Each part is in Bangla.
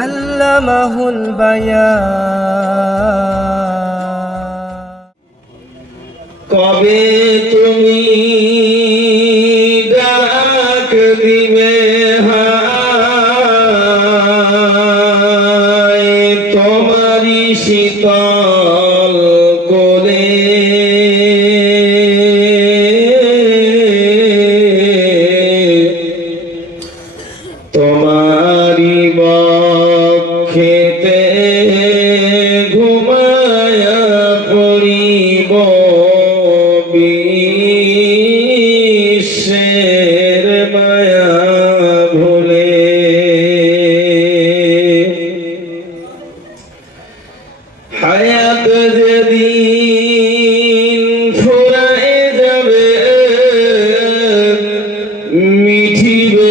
আল্লামাহুল কবে তুমি ডাক দিবে হায় তোমারি শীতল করে। তোমারি বক্ষেতে ঘুমায়া পড়িব বিশ্বের মায়া ভুলে। হায়াত যেদিন ফুরায় যাবে মিঠিবে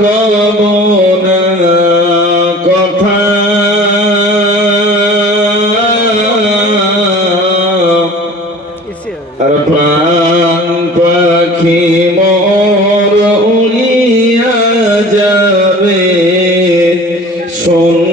কামনা কথা। উড়িয়া যাবে। শোন